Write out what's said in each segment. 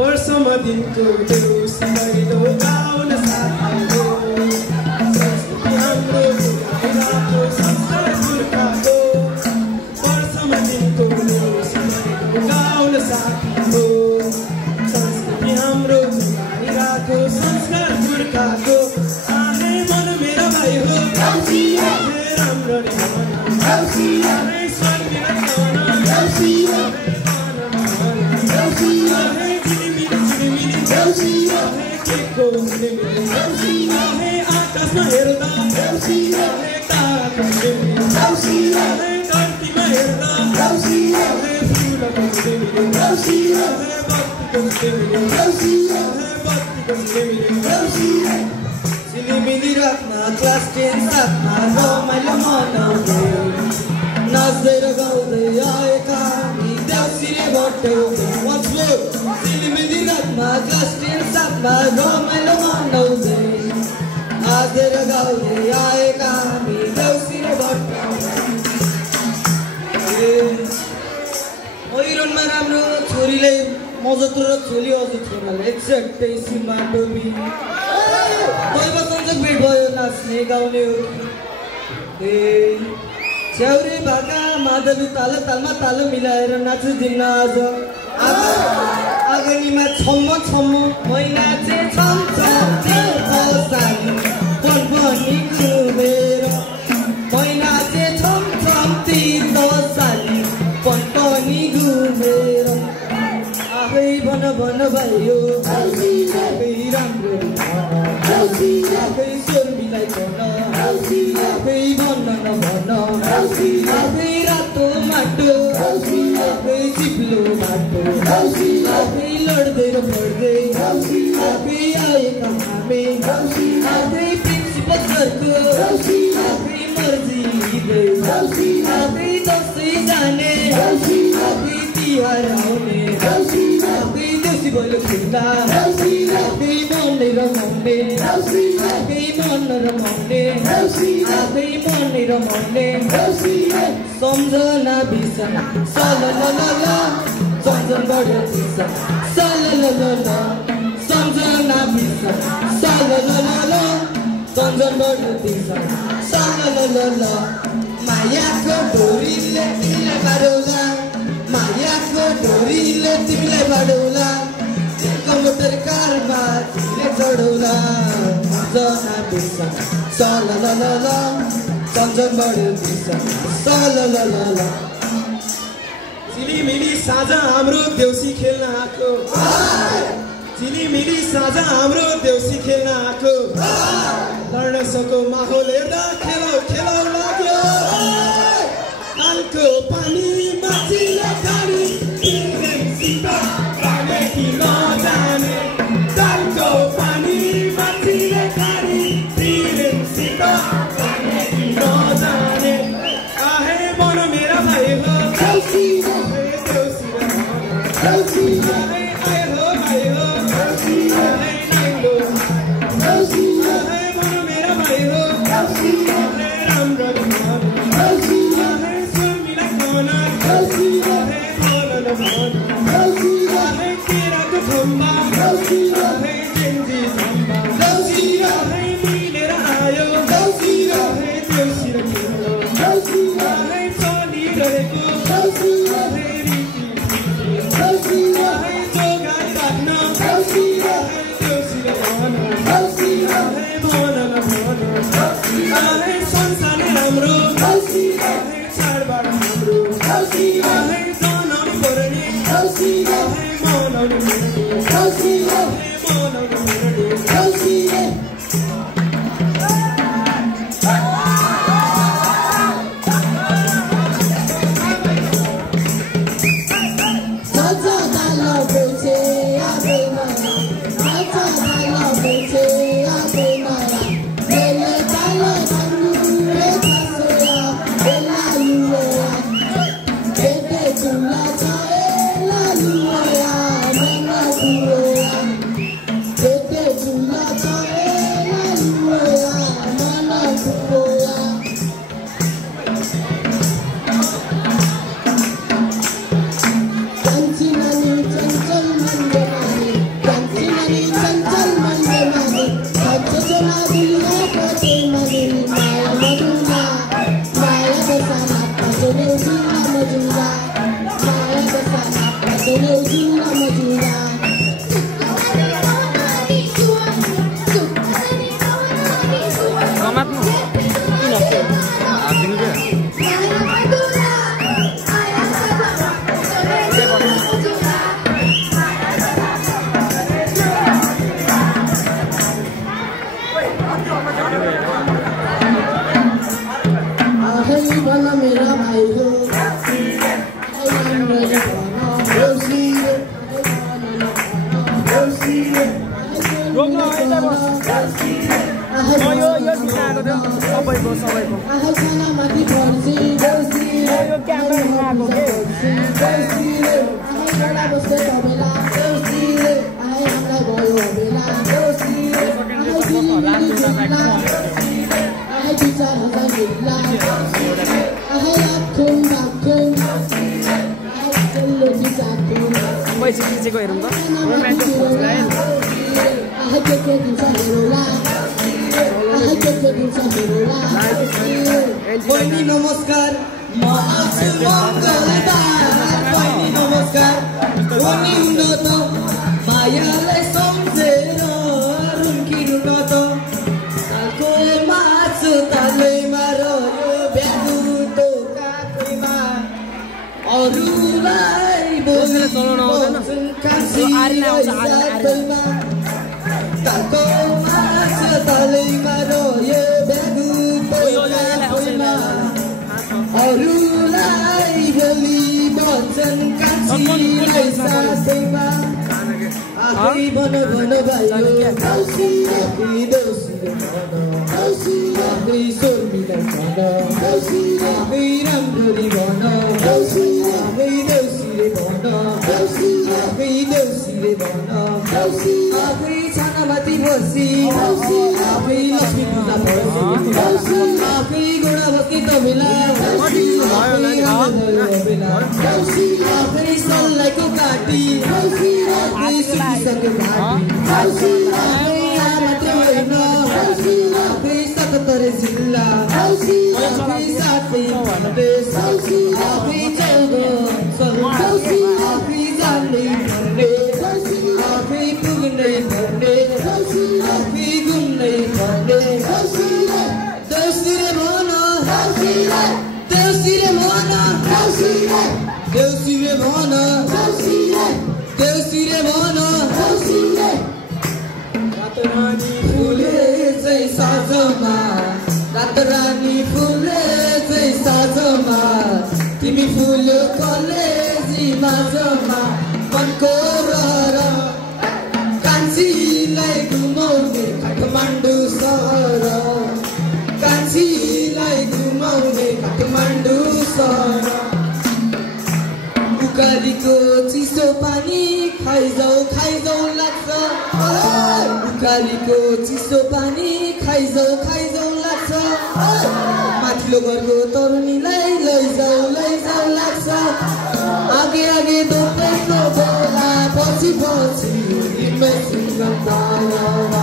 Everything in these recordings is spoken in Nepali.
वर्षमा दिनको देउसी भैलो गाउन साथीको संस्कृति हाम्रो रातो संस्कार पुर्खाको वर्षमा दिनको देउसी भैलो गाउन साथीको संस्कृति हाम्रो रातो संस्कार पुर्खाको आहे मन मेरो भाइ हो गाउसी राम्ररी गाउसी स्वर मिलाउन गाउसी आकाशमा हेर्दा धरतीमा हेर्दा झिलिमिली राख्न क्लास 10 साथमा रमाइलो मनाउँदै नाच्दै र गाउँदै आएका हामी देउसीले भट्याउँदै झिलिमिली राख्न क्लास 10 साथमा रमाइलो मनाउँदै नाच्दै र गाउँदै आएका हामी देउसीले भट्याउँदै ओइरोनमा राम्रो छोरीले मजतो र छोरी अझ छोराले एक्ज्याक्टै सीमा डोबी दैव संजोग भेट भयो नाच्ने गाउने हो कि छ्याउरी भाका मादलु ताल तालमा ताल मिलाएर नाचिदिन्न आज आगनीमा छम्म छम्म मैना चाहिँ छम छम साली पनि घुमेर मैना चाहिँ छम छम साली पनि घुमेर आफै भन भयो आफै राम्रो आफै स्वर मिलाइकन आफै भन्न नभन आफै रातो माटो आफै चिप्लो माटो आफै लड्दै र पढ्दै आफै आएका हामी आफै प्रिन्सिपल सरको आफै मर्जी लिँदै आफै दसैँ जाने आफै तिहार आउने आफै देउसी भैलो खेल्दा आफै मनले रमाउने आफै मन रमाउने आफै मनले रमाउने सम्झना बिसना सललल सम्झन बढ्यो बिसन सललल सम्झना बिसन सललल सम्झन बढ्यो बिसन सललल मायाको डोरीले तिमीलाई बाडौला मायाको डोरीले तिमीलाई बाडौला कम्प्युटर कारमा तिमीले चढौला सम्झना बिसन सललल सम्झन बढ्यो बिसन सललल झिलिमिली साझा हाम्रो देउसी खेल्न आएको झिलिमिली साझा हाम्रो देउसी खेल्न आएको लड्न सको माहौल हेर्दा खेलाउ लाग्यो तालको पानी माछीले खाने जाने कि नजाने तालको पानी माछीले खाने जाने कि नजाने आहे मन मेरा भाइ हो How's he? बहिनी नमस्कार म आउँछु मङ्गलबार बहिनी नमस्कार उनी हुन त मायालाई सम्झेर रुन्किनु न त तालको मासु तालैमा रह्यो ब्यागुतो काखैमा अरूलाई बोल्छन् कान्छीमा तालको मासु तालैमा रह्यो ब्यागुतो काखैमा अरूलाई बोली बन्छन् कान्छीलाई सासैमा आफै भन भन भाइयो आफै दोषीले भन आफै शर्मिलाई भन आफै राम्ररी भन आफै दोषीले भन आफै दोषीले भन आफै छानामाथि बसी आफै लक्ष्मी पूजा बसी आफै गोडा भकी त बेला आफै सल्लाइको काटी आफै सुकिसक्यो भाटी आफै मात्र होइन आफै 77 जिल्ला आफै 7 प्रदेश आफै 14 अञ्चल आफै जान्दै भन्ने आफै पुग्दै भन्ने आफै घुम्दै भन्ने देउसीले भन देउसीले भन देउसीले भन देउसीले भन रात रानी फुले चाहिँ साँझमा रात रानी फुले चाहिँ साँझमा तिमी फुल्यो कलेजी माझमा मनको रहर कान्छीलाई घुमाउने काठमाडौँ सहर कान्छीलाई घुमाउने काठमाडौँ सहर उकालीको चिसो पानी खाइजाउ लाग्छ उकालीको चिसो पानी खाइजाउ लाग्छ माथिल्लो घरको तरुनीलाई लैजाउ लाग्छ आगे आगे दोपैको बोला पछि मेसिन गन्धावा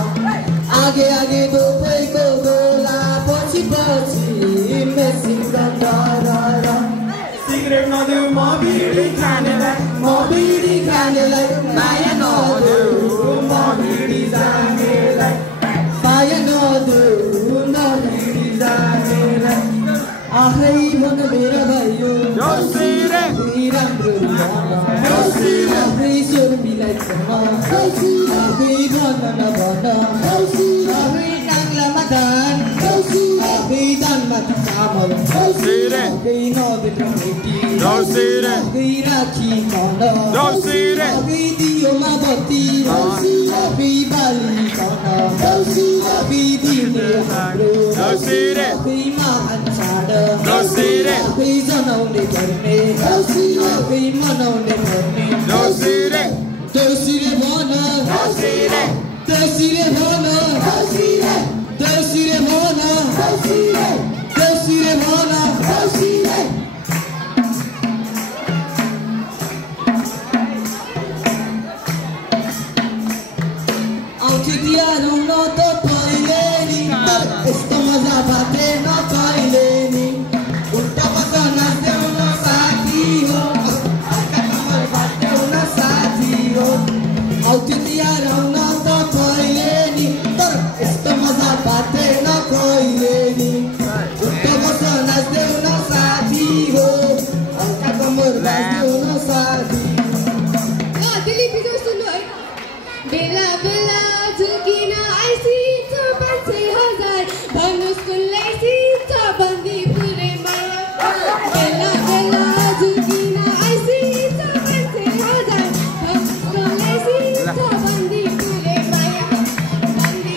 आगे आगे दोपैको बोला पछि मेसिन गन्धावा सिगरेट नदेऊ म बिडी खानेलाई माया नदेऊ म बिडी जानेलाई माया नदेऊ न बिडी जानेलाई आफै भन मेरो भाइयो राम्रो आफै शर्मिलाई भन आफै भन नभन आफै नाङ्लामा धान आफै दानमाथि चामल आफै नदेख्न भेटी आफै राखी भन आफै दियोमा बत्ती आफै बाली भन आफै दिने हाम्रो आफै महान छाड आफै जनाउने पर्ने आफै मनाउने पर्ने देउसीले भन देउसीले भन देउसीले भन देउसीले भन आउँथ्यो तिहार आउन त पहिले नि यस्तो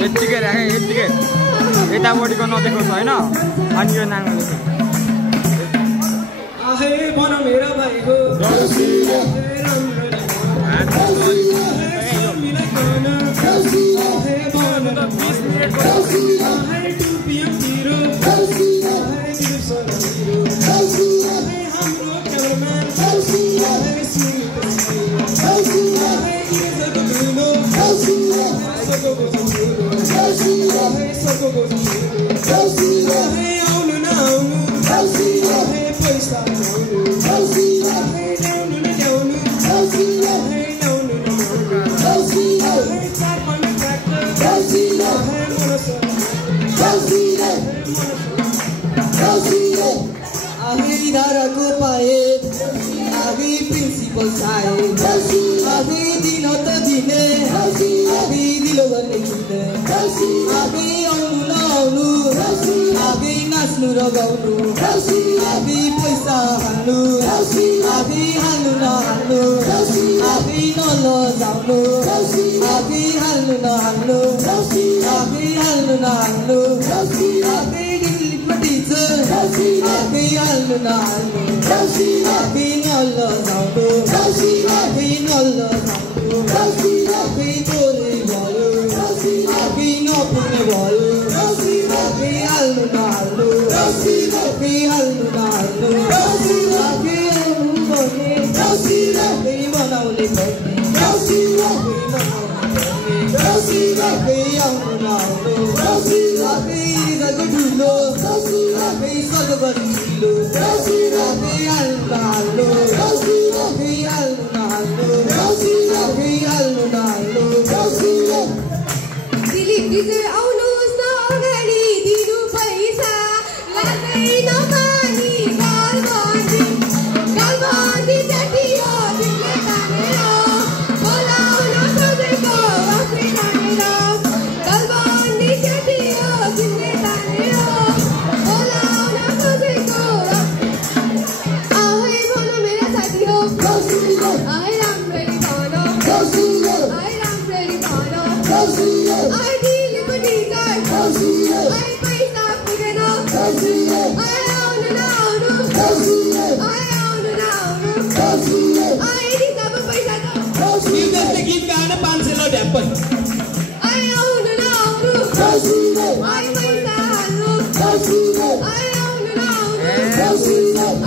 यतिकै राखेँ यतिकै यतापट्टिको नदेखाउँछ होइन अनि यो नाङ्गो आहे भन मेरा भाइ हो धाराको पाए आगे प्रिन्सिपल साहेब आगे दिन त दिने आगे दिलो गर्ने किने आगे आउनु नआउनु आगे नाच्नु र गाउनु आगे पैसा हाल्नु आगे हाल्नु नहाल्नु आगे नलजाउनु आगे हाल्नु नहाल्नु आगे हाल्नु नहाल्नु आगे दिल्लीपट्टि छ आगे हाल्नु नहाल्नु आगे नलजाउनु आगे नलजाउनु आगे चोरी भयो आगे नपुग्ने भयो आगे हाल्नु नहाल्नु आगे हाल्नु नहाल्नु आगे आउनु भने आगे बनाउने पर्ने आगे आउनु नआउनु आगे इज्जतको ठुलो आगे सदको ठुलो आगे हाल्नु नहाल्नु आगे हाल्नु नहाल्नु आगे हाल्नु नहाल्नु दिलीप टिचर आउनुहोस् न अगाडि दिनु पैसा लाग्दै नमानी गालबन्दी जातियो दिलले तानेर बोलाउन खोजेको आफै तानेर गालबन्दी जातियो दिलले तानेर बोलाउन खोजेको आए भन मेरा साथी हो आए राम्ररी भन आए राम्ररी भन आए दिलीपट्टि टिचर आए पैसा पुगेन आए आउनु नआउनु आए आउनु नआउनु आए रिसाको पैसा त गीत गाएन 500 लो ढ्याप्पन आए आउनु नआउनु आए पैसा हाल्नु आए आउनु नआउनु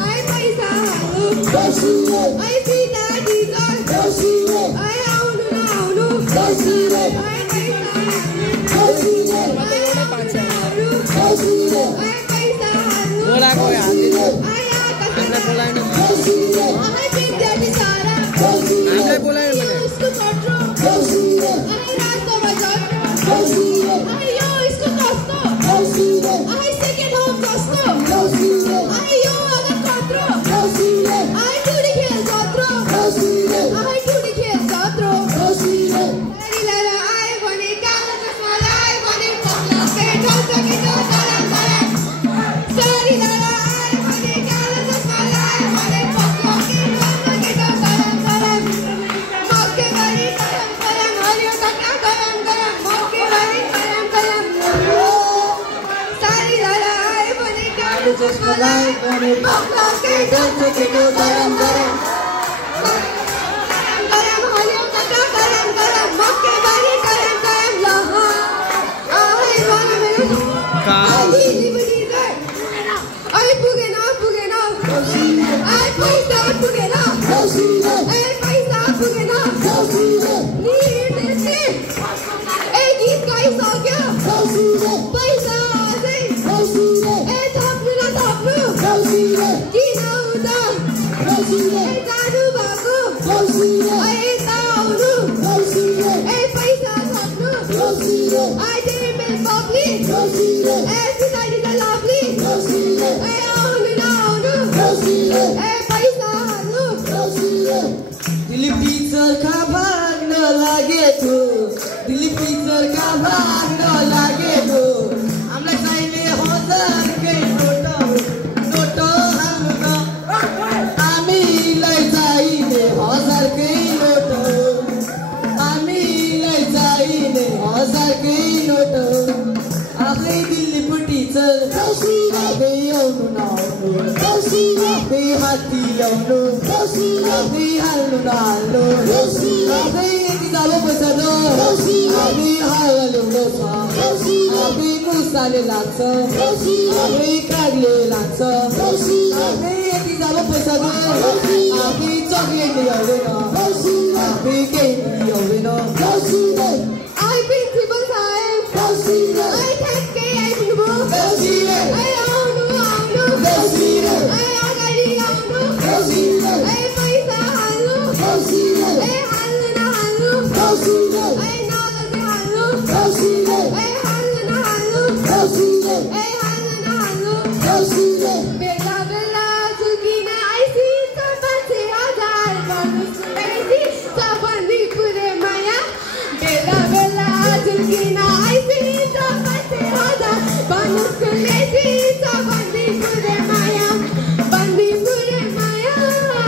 आए पैसा हाल्नु आए सीता टिचर आए आउनु नआउनु आए पैसा हाल्नु आए पैसा हाल्नु बोलाको हाल्दिनु आए आकाश बोलाएन आए विद्यार्थी सारा हामीलाई बोलायो भने उसको चट्रो आए रातको बजार आए यो इसको कस्तो आए सेकेन्ड होम कस्तो आए यो अगर कत्रो आए टुडी खेल कत्रो आए टुडी खेल कत्रो नारीलाई आए भने कालो चस्मा लाए भने पक्ला केटो सकेटो गरम गरम सारीलाई आए भने कालो चस्मा लाए भने पक्ला केटो सकेटो गरम गरम मक्के गरी गरम गरम हरियो टक्का गरम गरम मक्के गरी गरम गरम सारीलाई आए भने कालो चस्मा लाए भने पक्ला केटो सकेटो गरम गरम गरम हरियो टक्का गरम गरम मक्के गरी गरम गरम लहा आए भन मेरो दिलीपट्टि टिचर आए पुगेन आए पैसा पुगेन आए पैसा पुगेन निर्देशले ए गीत गाइसक्यो पैसा अझै ए थप्नु नथप्नु किन उता ए जानु भएको आए यता आउनु ए पैसा थप्नु आए डेमेल पब्लिक ए सिताडी द लभली ए आउनु नआउनु ए पैसा हाल्नु दिलीप टिचर का भाग्न लागेको दिलीप टिचर का भाग्न लागेको हामीलाई चाहिने हजारकै नोट हाल्नु न हामीलाई चाहिने हजारकै नोट हामीलाई चाहिने हजारकै नोट आफै दिल्लीको टिचर आफै आउनु नआउनु आफै हात्ती ल्याउनु आफै हाल्नु नहाल्नु आफै यति जालो पैसा दो आफै हावा ल्याउनु छ आफै मुसाले लाग्छ आफै कागले लाग्छ आफै यति जालो पैसा दो आफै चक्लेट ल्याउँदैन आफै केही ल्याउँदैन I principal sahib, I thank you, I do. I aunu, I agadi aunu. I paisa halu, I halu na halu. I naga se halu, I halu na halu. I halu na halu. Bella bella zugina, I see sabante azar banus. I see sabandi pure maya. Bella bella zugina, I see sabante azar banus. I see sabandi pure maya. Bandi pure maya,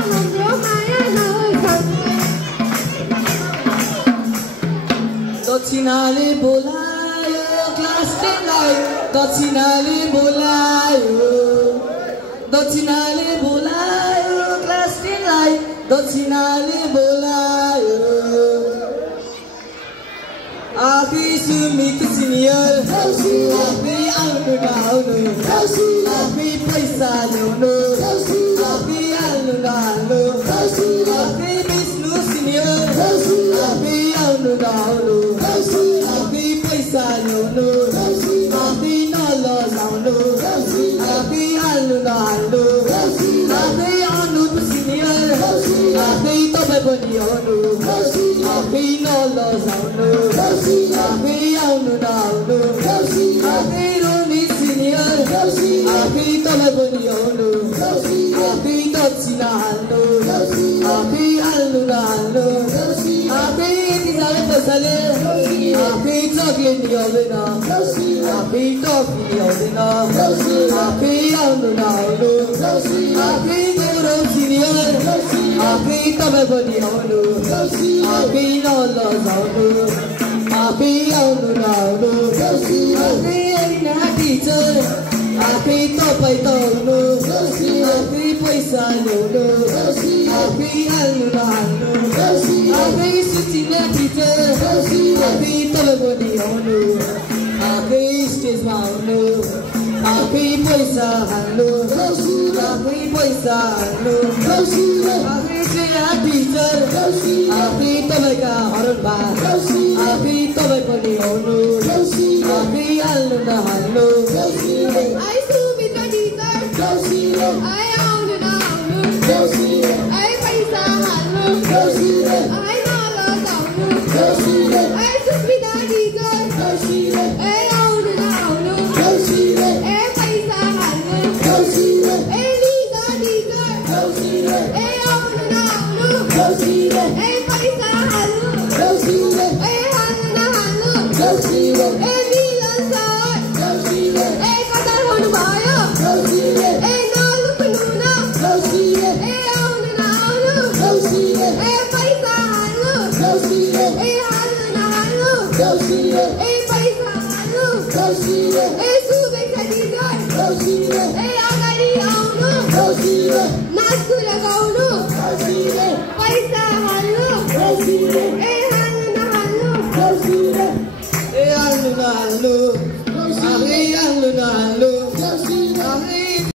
hamro maya na samay. दक्षिणाले बोलायो क्लास 10 लाई दक्षिणाले बोलायो क्लास 10 लाई दक्षिणाले बोलायो आफै सुमित सिनियर आफै आउनु नआउनु आफै पैसा ल्याउनु आफै हाल्नु नहाल्नु आफै विष्णु सिनियर आफै आउनु नआउनु आफै पैसा ल्याउनु आफै नलजाउनु आफै हाल्नु नहाल्नु आफै अनुप सिनियर आफै तपाईँ पनि आउनु आफै नलजाउनु आफै आउनु नआउनु आफै रोनी सिनियर आफै तपाईँ पनि आउनु आफै दक्षिणा हाल्नु आफै हाल्नु नहाल्नु आफै यति साह्रो पैसाले आफै चक्लेट ल्याउँदैन आफै टफी ल्याउँदैन आफै आउनु नआउनु आफै गौरव सिनियर आफै तपाईँ पनि आउनु आफै नलजाउनु आफै आउनु नआउनु आफै ऐना टिचर आफै तपाईँ त आउनु आफै पैसा ल्याउनु आफै हाल्नु नहाल्नु आफै सुचिला टिचर आफै तपाईँ पनि आउनु आफै स्टेजमा आउनु आफै पैसा हाल्नु आफै पैसा हाल्नु आफै सेना टिचर आफै तपाईँका हरण भा आफै तपाईँ पनि आउनु आफै हाल्नु नहाल्नु I sumitra teacher, I aunu na aunu. I paisa halu, I naga saunu. I susmita teacher, I aunu na aunu. I paisa halu, I Lisa teacher, I aunu na aunu. I paisa halu, I halu na halu. I Milan sir, I kadar honu bhayo. I nalu kununa, I aunu na aunu. I paisa halu, I halu na halu. I paisa halu, I subeksa teacher, I agadi aunu. Nasku lagaunu, paisa halu, I halu na halu. हाल्नु नहाल्नु आफै हाल्नु नहाल्नु आफै